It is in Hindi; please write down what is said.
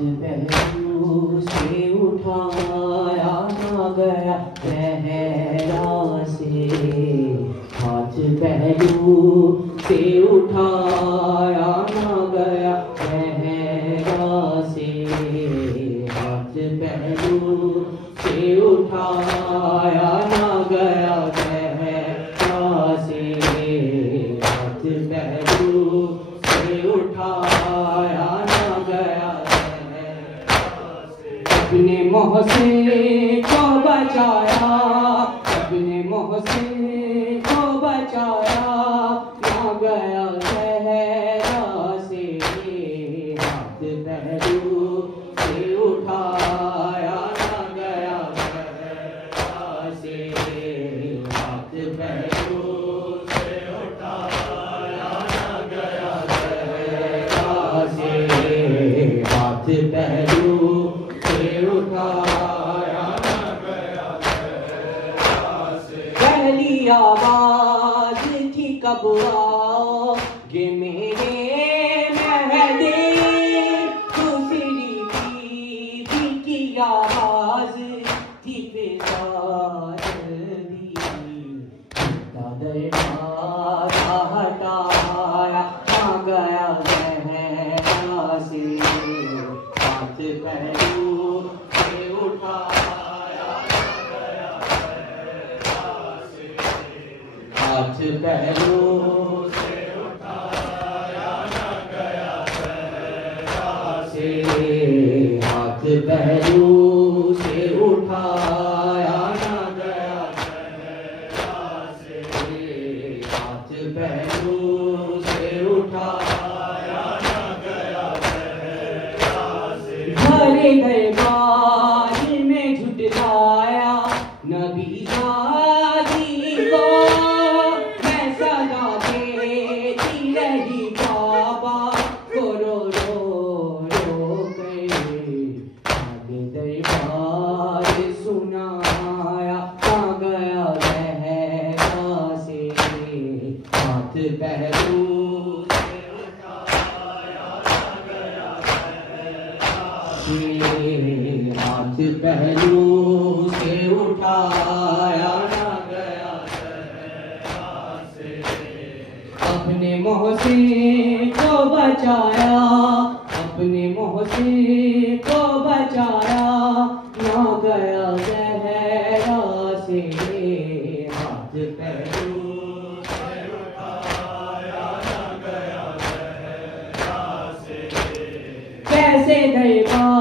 पहलू से उठाया ना गया सहरा से, हाथ पहलू से उठाया ना गया सहरा से, हाथ पहलू से उठाया ना गया सहरा से, हाथ पहलू से उठाया ना गया अपने मोहसिन को बचाया, अपने मोहसिन को बचाया ना गया सहरा से, हाथ पहलू से उठाया ना गया सहरा से, हाथ पहलू से उठाया ना गया सहरा से, हाथ पहलू पहली आवाज थी कब आओगे मेरे महदी, दूसरी बीवी की आवाज थी बेदार दी, दरबार हटाया ना गया सहरा से, हाथ पहलू से उठाया ना गया सहरा से, हाथ पहलू से उठाया ना गया सहरा से, हाथ पहलू से उठाया ना गया सहरा से, हाथ पहलू से उठाया ना गया सहरा से, भरे दरबार में झुटलाया नबी दादी को, मैं सदा देती रही बाबा को रो रो रो गए, आगे दरबार सुनाया ना गया सहरा से, हाथ पहलू से उठाया ना गया सहरा से, हाथ पहलू से उठाया ना गया सहरा से, अपने मोहसिन को बचाया, अपने मोहसिन को बचाया ना गया सहरा से, हाथ पहलू से उठाया ना गया सहरा से, कैसे दरबार